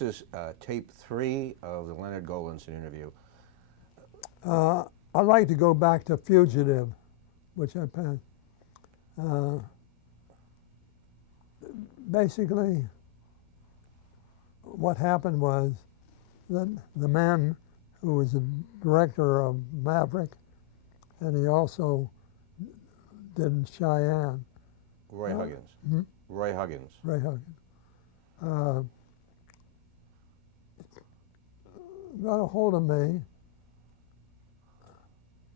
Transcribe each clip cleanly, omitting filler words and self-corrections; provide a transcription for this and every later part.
this is tape 3 of the Leonard Goldenson interview. I'd like to go back to Fugitive, which I passed. Basically, what happened was that the man who was the director of Maverick, and he also did Cheyenne. Roy Huggins. Hmm? Roy Huggins. Ray Huggins. Got a hold of me.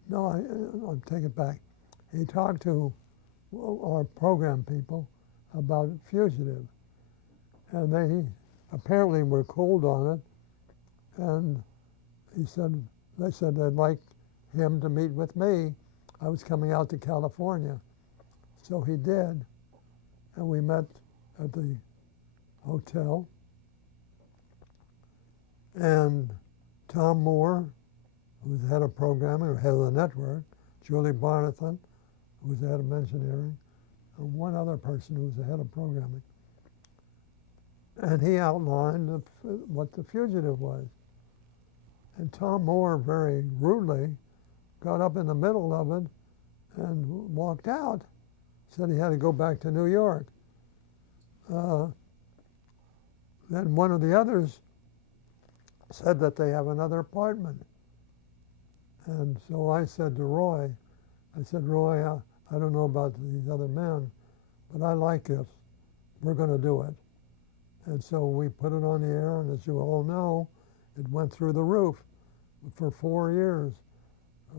No, I'll take it back. He talked to our program people about Fugitive, and they apparently were cold on it, and they said they'd like him to meet with me. I was coming out to California. So he did, and we met at the hotel. And Tom Moore, who was the head of programming, or head of the network, Julie Barnathan, who was the head of engineering, and one other person who was the head of programming. And he outlined what the Fugitive was. And Tom Moore very rudely got up in the middle of it and walked out. Said he had to go back to New York. Then one of the others said that they have another apartment. And so I said to Roy, Roy, I don't know about these other men, but I like this. We're going to do it. And so we put it on the air, and as you all know, it went through the roof for 4 years,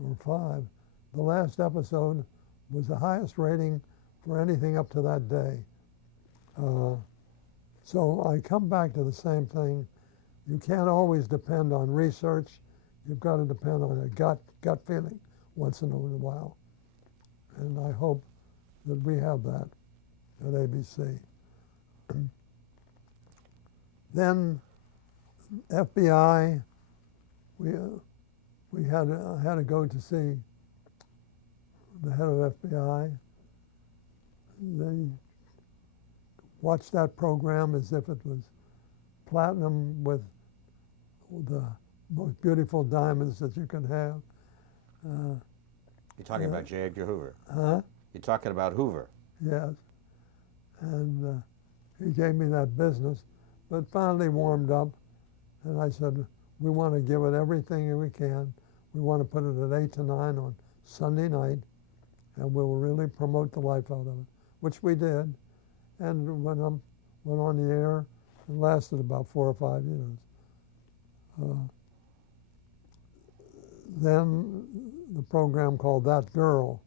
or 5. The last episode was the highest rating for anything up to that day. So I come back to the same thing. You can't always depend on research. You've got to depend on a gut feeling once in a while. And I hope that we have that at ABC. Then FBI, we had to go to see the head of FBI. They watched that program as if it was platinum with the most beautiful diamonds that you can have. You're talking about J. Edgar Hoover. Huh? You're talking about Hoover. Yes. And he gave me that business, but finally warmed up, and I said, we want to give it everything we can. We want to put it at 8 to 9 on Sunday night, and we'll really promote the life out of it, which we did. And went on the air. It lasted about 4 or 5 years. Then the program called That Girl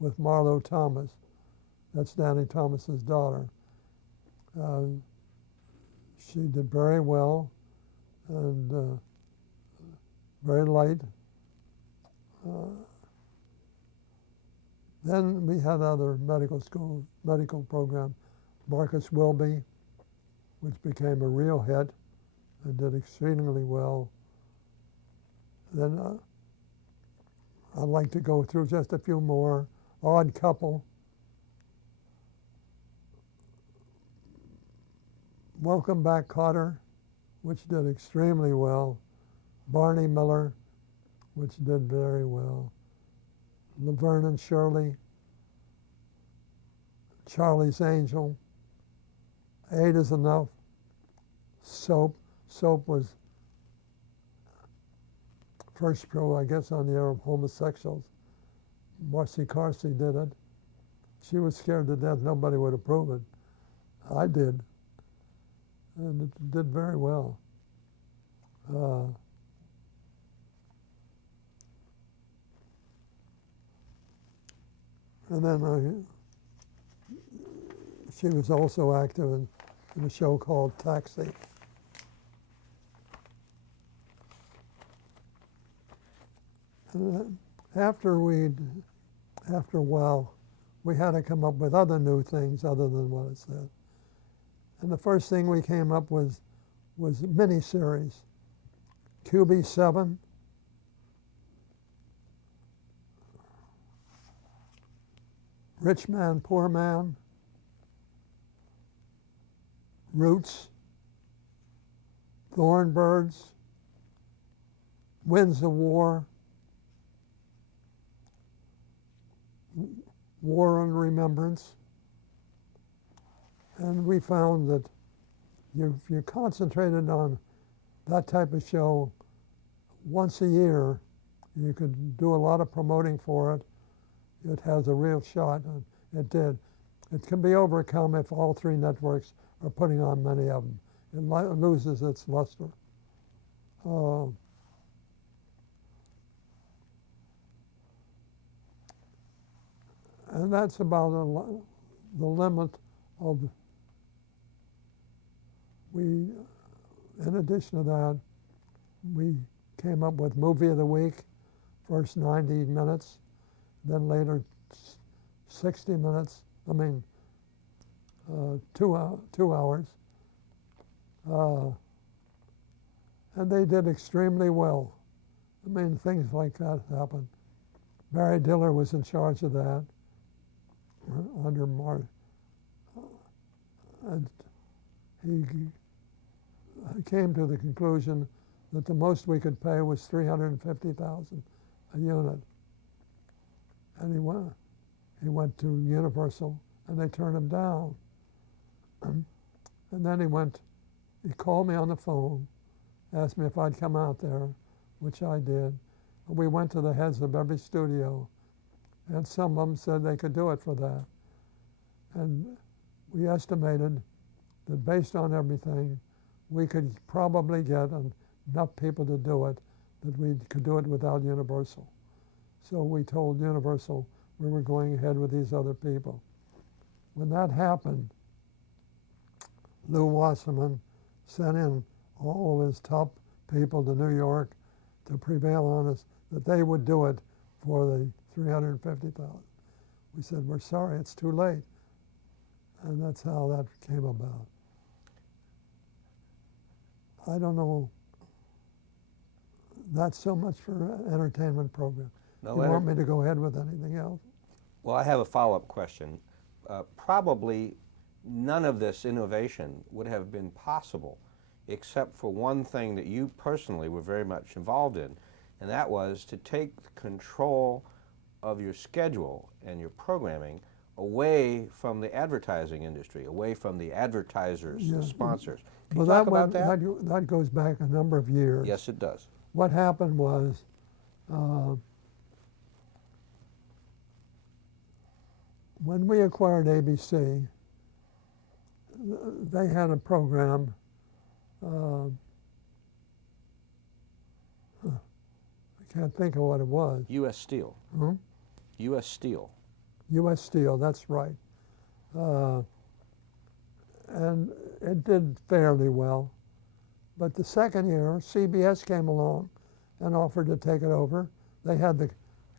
with Marlo Thomas. That's Danny Thomas's daughter. She did very well and very light. Then we had other medical program, Marcus Wilby, which became a real hit and did exceedingly well. Then I'd like to go through just a few more. Odd Couple. Welcome Back, Kotter, which did extremely well. Barney Miller, which did very well. Laverne and Shirley. Charlie's Angel. 8 is Enough. Soap. Soap was first show, I guess, on the air of homosexuals. Marcy Carsey did it. She was scared to death nobody would approve it. I did. And it did very well. And then she was also active in a show called Taxi. And after a while, we had to come up with other new things other than what it said. And the first thing we came up with was miniseries. QB7, Rich Man, Poor Man, Roots, Thornbirds, Winds of War, War on Remembrance. And we found that if you concentrated on that type of show once a year, you could do a lot of promoting for it. It has a real shot, and it did. It can be overcome if all three networks are putting on many of them. It loses its luster. And that's about the limit of, in addition to that, we came up with Movie of the Week, first 90 minutes, then later 60 minutes, 2 hours. And they did extremely well. Things like that happened. Barry Diller was in charge of that under Mark. And he came to the conclusion that the most we could pay was $350,000 a unit. And he went to Universal, and they turned him down. And then he called me on the phone, asked me if I'd come out there, which I did. And we went to the heads of every studio, and some of them said they could do it for that. And we estimated that based on everything, we could probably get enough people to do it that we could do it without Universal. So we told Universal we were going ahead with these other people. When that happened, Lou Wasserman sent in all of his top people to New York to prevail on us that they would do it for the $350,000. We said, we're sorry, it's too late. And that's how that came about. I don't know. That's so much for an entertainment program. No, you want me to go ahead with anything else? Well, I have a follow-up question. Probably none of this innovation would have been possible except for one thing that you personally were very much involved in, and that was to take control of your schedule and your programming away from the advertising industry, away from the advertisers, the sponsors. Can you talk about that? That goes back a number of years. Yes, it does. What happened was when we acquired ABC, they had a program, I can't think of what it was. U.S. Steel. Hmm? U.S. Steel. U.S. Steel, that's right. And it did fairly well. But the second year, CBS came along and offered to take it over. They had the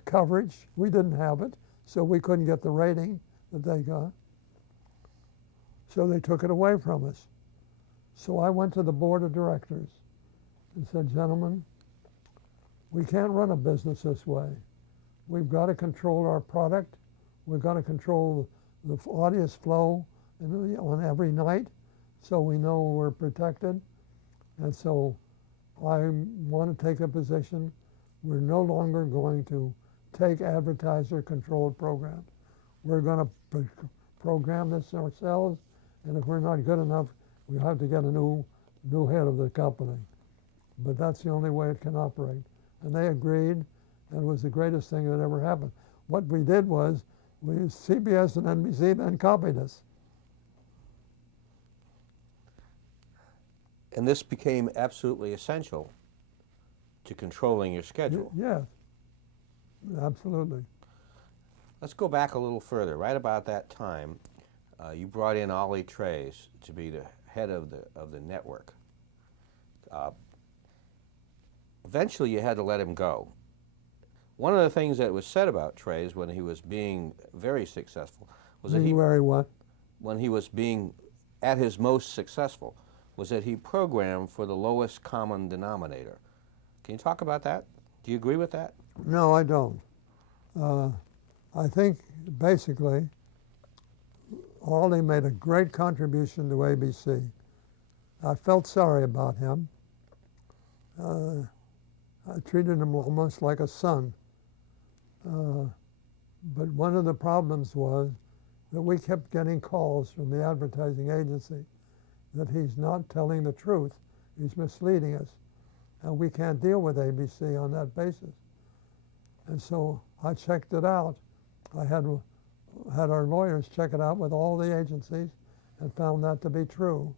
coverage. We didn't have it, so we couldn't get the rating that they got. So they took it away from us. So I went to the board of directors and said, gentlemen, we can't run a business this way. We've got to control our product. We've got to control the audience flow on every night so we know we're protected. And so I want to take a position. We're no longer going to take advertiser-controlled programs. We're going to program this ourselves, and if we're not good enough, we have to get a new head of the company. But that's the only way it can operate. And they agreed, and it was the greatest thing that ever happened. What we did was, CBS and NBC then copied us. And this became absolutely essential to controlling your schedule. Yes, absolutely. Let's go back a little further. Right about that time, you brought in Ollie Trays to be the head of the network. Eventually, you had to let him go. One of the things that was said about Trays when he was being very successful was that when he was being at his most successful, was that he programmed for the lowest common denominator. Can you talk about that? Do you agree with that? No, I don't. I think basically Ollie made a great contribution to ABC. I felt sorry about him I treated him almost like a son. But one of the problems was that we kept getting calls from the advertising agency that he's not telling the truth, he's misleading us, and we can't deal with ABC on that basis. And so I checked it out. I had our lawyers check it out with all the agencies and found that to be true.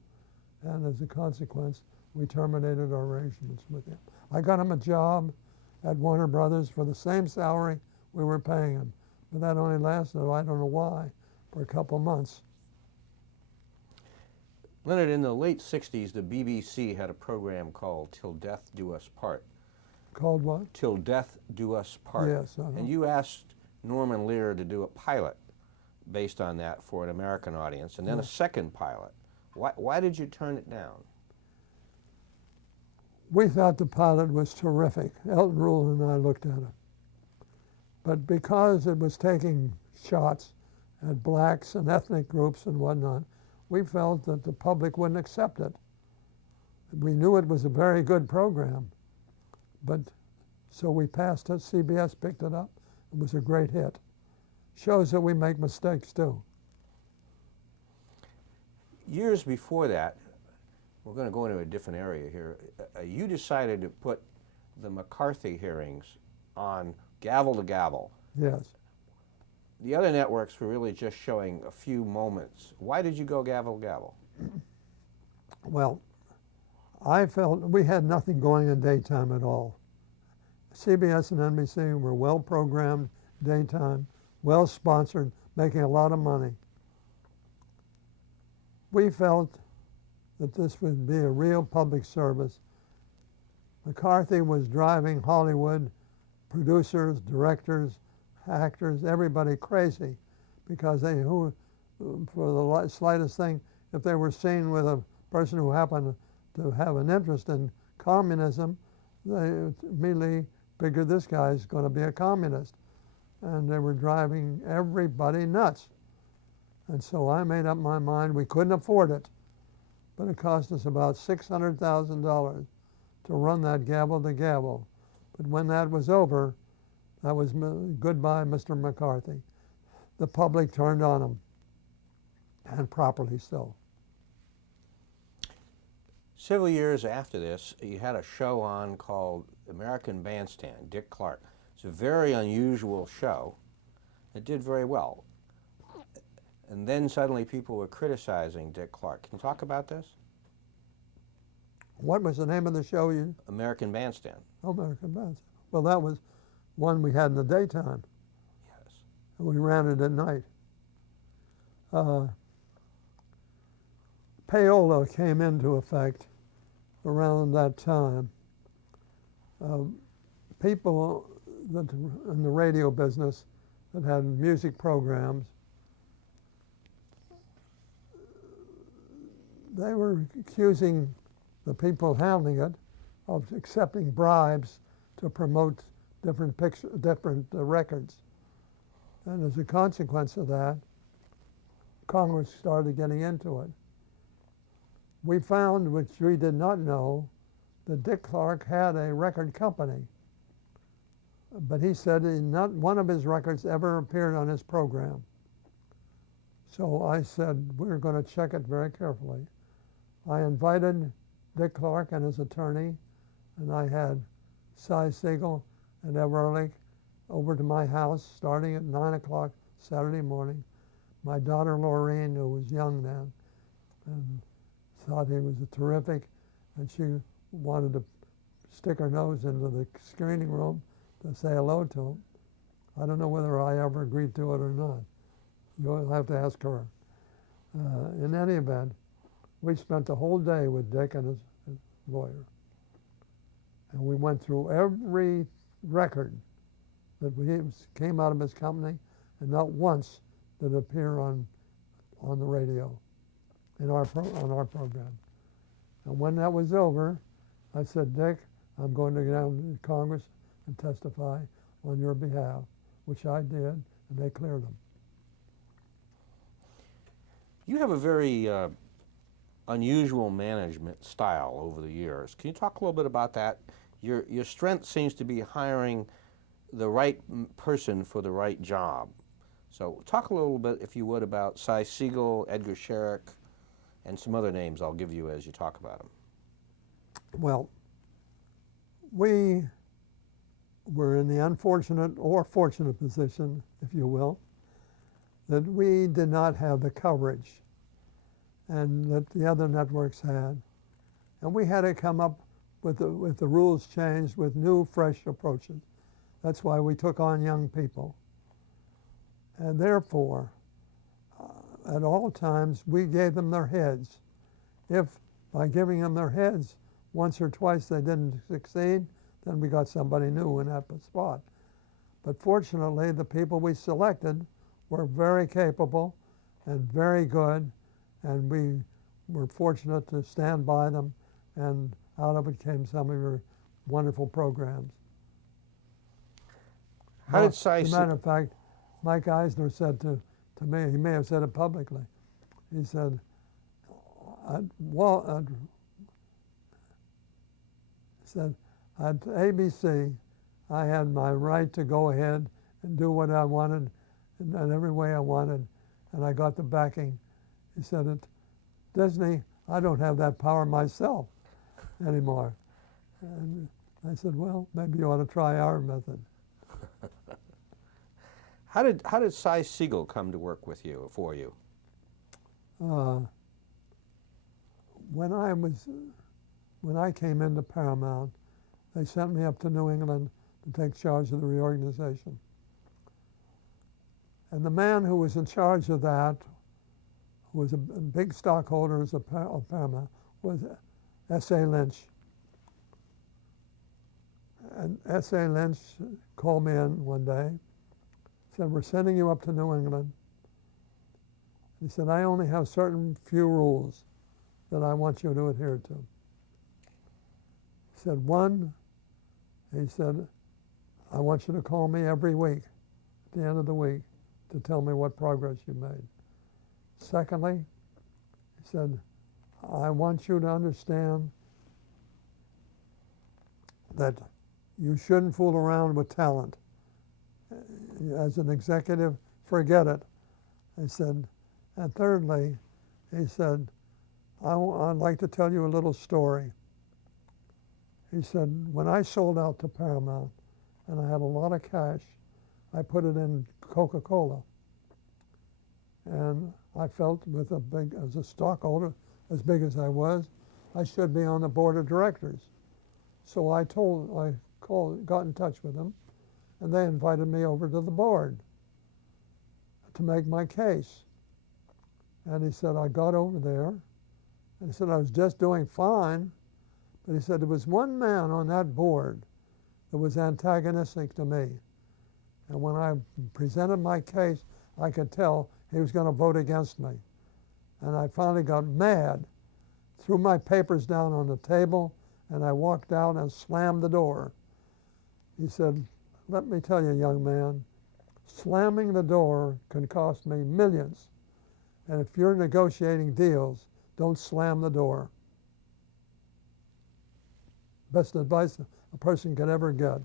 And as a consequence, we terminated our arrangements with him. I got him a job at Warner Brothers for the same salary we were paying him. But that only lasted, I don't know why, for a couple months. Leonard, in the late 60s, the BBC had a program called Till Death Do Us Part. Called what? Till Death Do Us Part. Yes. And you asked Norman Lear to do a pilot based on that for an American audience, and then a second pilot. Why did you turn it down? We thought the pilot was terrific. Elton Rule and I looked at it. But because it was taking shots at blacks and ethnic groups and whatnot, we felt that the public wouldn't accept it. We knew it was a very good program, but so we passed it. CBS picked it up. It was a great hit. Shows that we make mistakes too. Years before that, we're going to go into a different area here. You decided to put the McCarthy hearings on gavel to gavel. Yes. The other networks were really just showing a few moments. Why did you go gavel to gavel? Well, I felt we had nothing going in daytime at all. CBS and NBC were well programmed daytime, well sponsored, making a lot of money. We felt that this would be a real public service. McCarthy was driving Hollywood, producers, directors, actors, everybody crazy because for the slightest thing, if they were seen with a person who happened to have an interest in communism, they immediately figured this guy's going to be a communist. And they were driving everybody nuts. And so I made up my mind we couldn't afford it, but it cost us about $600,000 to run that gavel to gavel. But when that was over, that was goodbye, Mr. McCarthy. The public turned on him, and properly so. Several years after this, you had a show on called American Bandstand, Dick Clark. It's a very unusual show. It did very well. And then suddenly people were criticizing Dick Clark. Can you talk about this? What was the name of the show you? American Bandstand. Oh, American Bandstand. Well, that was one we had in the daytime. Yes. And we ran it at night. Payola came into effect around that time. People that in the radio business that had music programs, they were accusing the people handling it of accepting bribes to promote different records. And as a consequence of that, Congress started getting into it. We found, which we did not know, that Dick Clark had a record company. But he said not one of his records ever appeared on his program. So I said, we're going to check it very carefully. I invited Dick Clark and his attorney, and I had Cy Siegel and Ev Ehrlich over to my house starting at 9 o'clock Saturday morning. My daughter Laureen, who was young then, and thought he was terrific, and she wanted to stick her nose into the screening room to say hello to him. I don't know whether I ever agreed to it or not. You'll have to ask her. In any event, we spent the whole day with Dick and his lawyer. And we went through every record that came out of his company, and not once did it appear on the radio on our program. And when that was over, I said, Dick, I'm going to go down to Congress and testify on your behalf, which I did, and they cleared him. You have a very unusual management style over the years. Can you talk a little bit about that? Your strength seems to be hiring the right person for the right job. So talk a little bit, if you would, about Cy Siegel, Edgar Sherrick, and some other names I'll give you as you talk about them. Well, we were in the unfortunate or fortunate position, if you will, that we did not have the coverage and that the other networks had. And we had to come up with the rules changed with new, fresh approaches. That's why we took on young people. And therefore, at all times, we gave them their heads. If by giving them their heads once or twice they didn't succeed, then we got somebody new in that spot. But fortunately, the people we selected were very capable and very good, and we were fortunate to stand by them, and out of it came some of your wonderful programs. How did Cy? As a matter of fact, Mike Eisner said to me, he may have said it publicly, he said, at ABC, I had my right to go ahead and do what I wanted in every way I wanted, and I got the backing. He said, at Disney, I don't have that power myself anymore. And I said, well, maybe you ought to try our method. How did Cy Siegel come to work with you, for you? When I came into Paramount, they sent me up to New England to take charge of the reorganization. And the man who was in charge of that, who was a big stockholder of Paramount, was S.A. Lynch. And S.A. Lynch called me in one day, said, we're sending you up to New England. He said, I only have certain few rules that I want you to adhere to. He said, one, he said, I want you to call me every week, at the end of the week, to tell me what progress you made. Secondly, he said, I want you to understand that you shouldn't fool around with talent. As an executive, forget it. He said, and thirdly, he said, I'd like to tell you a little story. He said, when I sold out to Paramount and I had a lot of cash, I put it in Coca-Cola. And I felt as a stockholder, as big as I was, I should be on the board of directors. So I got in touch with them, and they invited me over to the board to make my case. And he said, I got over there, and he said, I was just doing fine, but he said, there was one man on that board that was antagonistic to me. And when I presented my case, I could tell he was going to vote against me. And I finally got mad, threw my papers down on the table, and I walked out and slammed the door. He said, let me tell you, young man, slamming the door can cost me millions. And if you're negotiating deals, don't slam the door. Best advice a person could ever get.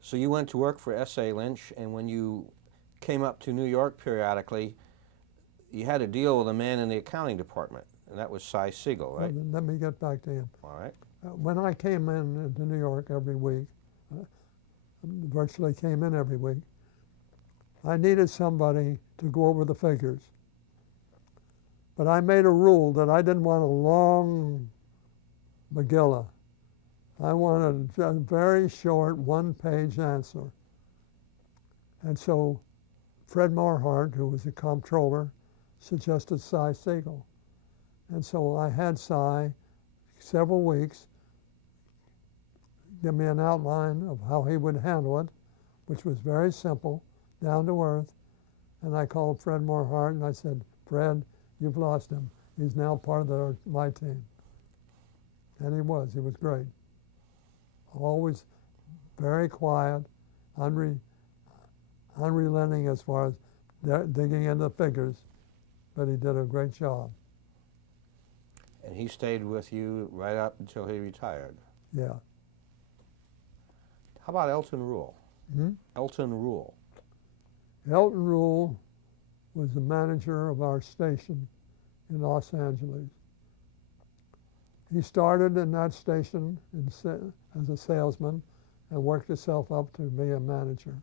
So you went to work for S.A. Lynch, and when you came up to New York periodically, you had to deal with a man in the accounting department, and that was Cy Siegel, right? Let me get back to him. All right. When I came into New York every week, virtually came in every week, I needed somebody to go over the figures. But I made a rule that I didn't want a long Megillah. I wanted a very short one-page answer. And so Fred Morhart, who was a comptroller, suggested Cy Siegel. And so I had Cy several weeks give me an outline of how he would handle it, which was very simple, down to earth. And I called Fred Morhart and I said, Fred, you've lost him. He's now part of my team. And he was great. Always very quiet, unrelenting as far as digging into the figures. but he did a great job. And he stayed with you right up until he retired. Yeah. How about Elton Rule? Hmm? Elton Rule. Elton Rule was the manager of our station in Los Angeles. He started in that station as a salesman and worked himself up to be a manager.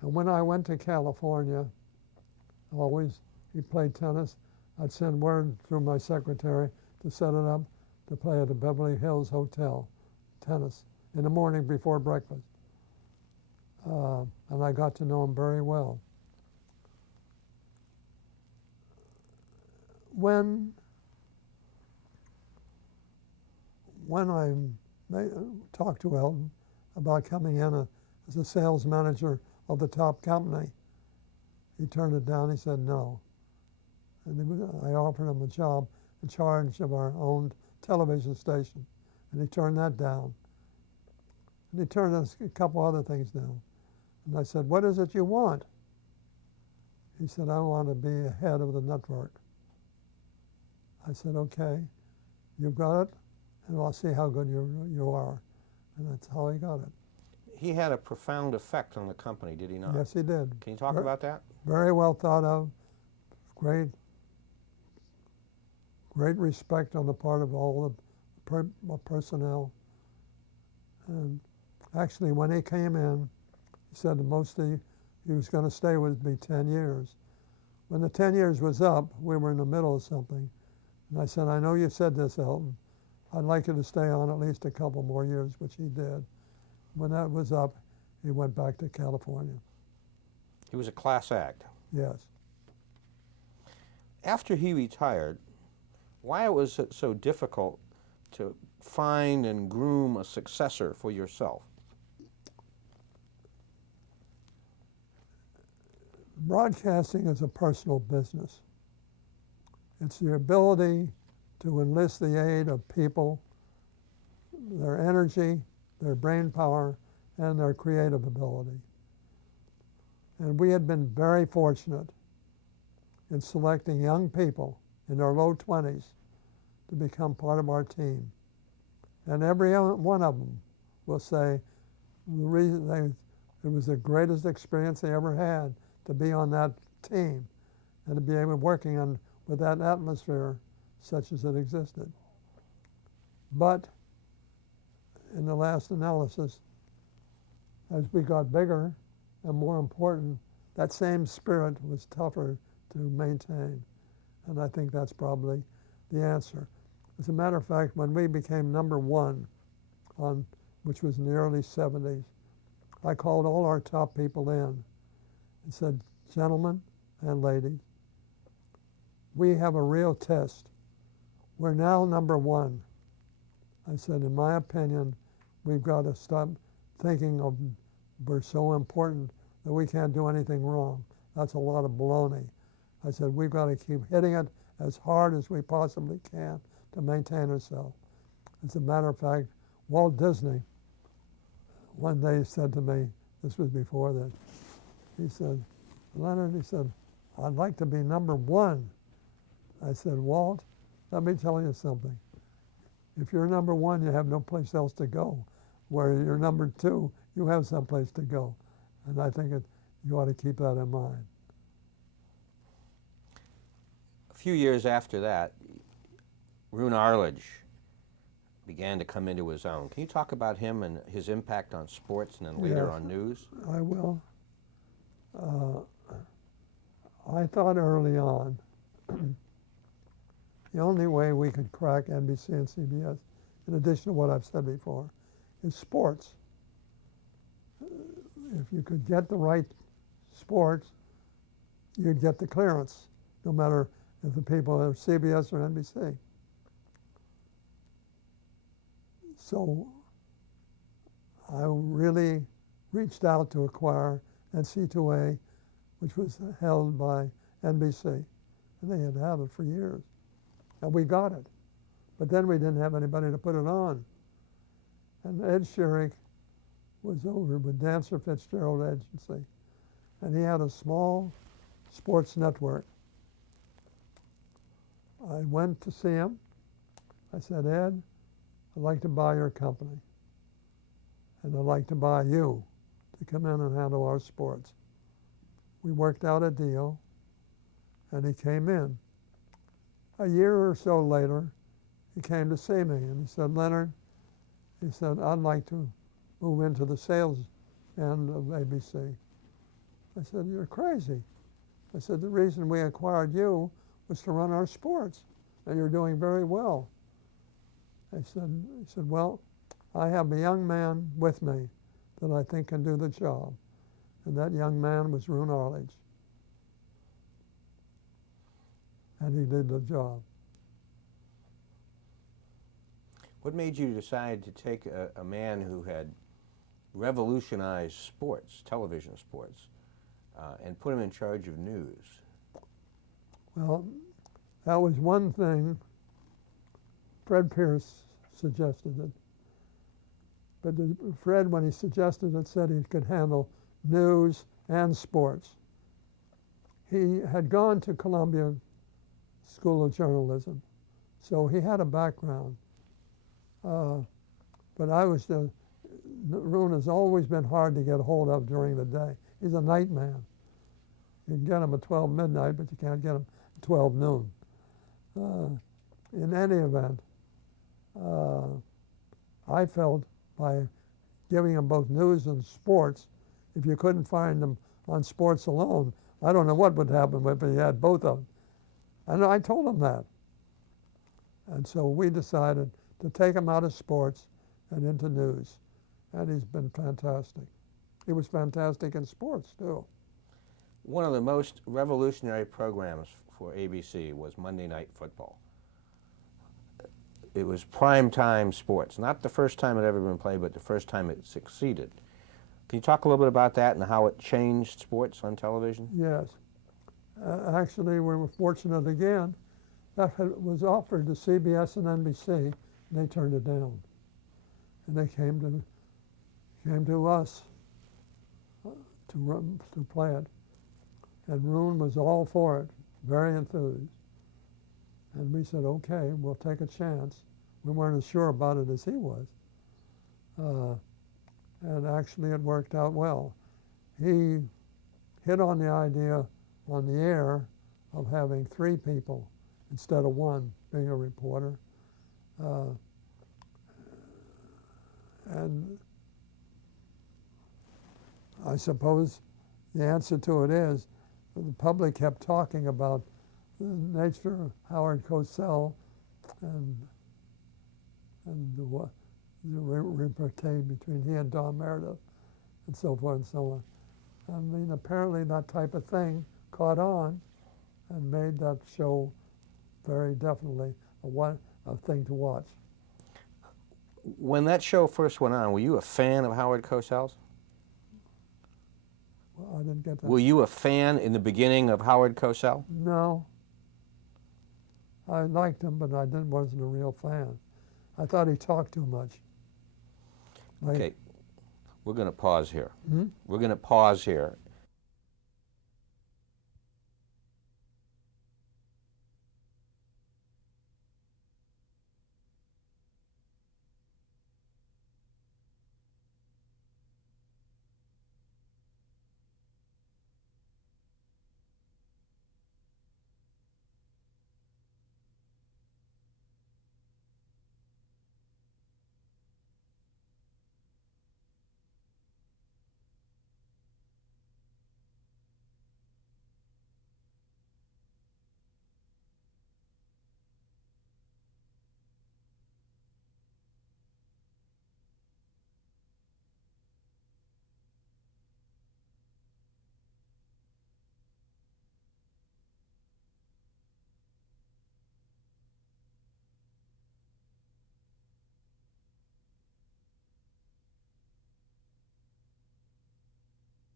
And when I went to California, he played tennis. I'd send word through my secretary to set it up to play at the Beverly Hills Hotel, tennis, in the morning before breakfast. And I got to know him very well. When I talked to Elton about coming in as a sales manager of the top company, he turned it down. He said no. And I offered him a job in charge of our own television station, and he turned that down. And he turned a couple other things down. And I said, "What is it you want?" He said, "I want to be head of the network." I said, "Okay, you've got it, and I'll see how good you are." And that's how he got it. He had a profound effect on the company, did he not? Yes, he did. Can you talk about that? Very well thought of, great respect on the part of all the personnel. And actually, when he came in, he said he was going to stay with me 10 years. When the 10 years was up, we were in the middle of something. And I said, "I know you said this, Elton. I'd like you to stay on at least a couple more years," which he did. When that was up, he went back to California. He was a class act. Yes. After he retired, why was it so difficult to find and groom a successor for yourself? Broadcasting is a personal business. It's the ability to enlist the aid of people, their energy, their brain power, and their creative ability. And we had been very fortunate in selecting young people in their low 20s to become part of our team. And every one of them will say the reason it was the greatest experience they ever had to be on that team and to be able to working with that atmosphere such as it existed. But in the last analysis, as we got bigger and more important, that same spirit was tougher to maintain. And I think that's probably the answer. As a matter of fact, when we became #1, which was in the early 70s, I called all our top people in and said, "Gentlemen and ladies, we have a real test. We're now #1. I said, in my opinion, we've got to stop thinking of we're so important that we can't do anything wrong. That's a lot of baloney. I said, we've got to keep hitting it as hard as we possibly can to maintain ourselves." As a matter of fact, Walt Disney one day said to me, this was before this, he said, "Leonard," he said, "I'd like to be #1. I said, "Walt, let me tell you something. If you're #1, you have no place else to go. Where you're #2, you have someplace to go." And I think you ought to keep that in mind. A few years after that, Roone Arledge began to come into his own. Can you talk about him and his impact on sports and then later Yes, on news? I will. I thought early on the only way we could crack NBC and CBS, in addition to what I've said before, is sports. If you could get the right sports, you'd get the clearance, no matter if the people are CBS or NBC. So I really reached out to acquire NC2A, which was held by NBC, and they had had it for years. And we got it, but then we didn't have anybody to put it on. And Ed Sherrick was over with Dancer Fitzgerald Agency, and he had a small sports network. I went to see him. I said, Ed, I'd like to buy your company. And I'd like to buy you to come in and handle our sports. We worked out a deal, and he came in. A year or so later, he came to see me, and he said, Leonard, he said, I'd like to move into the sales end of ABC. I said, you're crazy. I said, the reason we acquired you was to run our sports, and you're doing very well. He said, well, I have a young man with me that I think can do the job. And that young man was Roone Arledge. And he did the job. What made you decide to take a man who had revolutionized sports, television sports, and put him in charge of news? Well, that was one thing. Fred Pierce suggested it. But Fred, when he suggested it, said he could handle news and sports. He had gone to Columbia School of Journalism, so he had a background. But Roone has always been hard to get hold of during the day. He's a night man. You can get him at 12 midnight, but you can't get him at 12 noon. In any event, I felt by giving him both news and sports, if you couldn't find him on sports alone, I don't know what would happen if he had both of them. And I told him that. And so we decided to take him out of sports and into news. And he's been fantastic. He was fantastic in sports, too. One of the most revolutionary programs for ABC was Monday Night Football. It was primetime sports, not the first time it ever been played, but the first time it succeeded. Can you talk a little bit about that and how it changed sports on television? Yes. Actually, we were fortunate again. That was offered to CBS and NBC, and they turned it down. And they came to us to play it. And Roone was all for it, very enthused. And we said, okay, we'll take a chance. We weren't as sure about it as he was. And actually it worked out well. He hit on the idea on the air of having 3 people instead of 1 being a reporter. And I suppose the answer to it is the public kept talking about the nature of Howard Cosell and the repartee between he and Don Meredith and so forth and so on. I mean, apparently that type of thing caught on and made that show very definitely a thing to watch. When that show first went on, were you a fan of Howard Cosell's? Well, I didn't get that. Were you a fan in the beginning of Howard Cosell? No. I liked him, but I wasn't a real fan. I thought he talked too much. Okay, we're going to pause here. Hmm? We're going to pause here,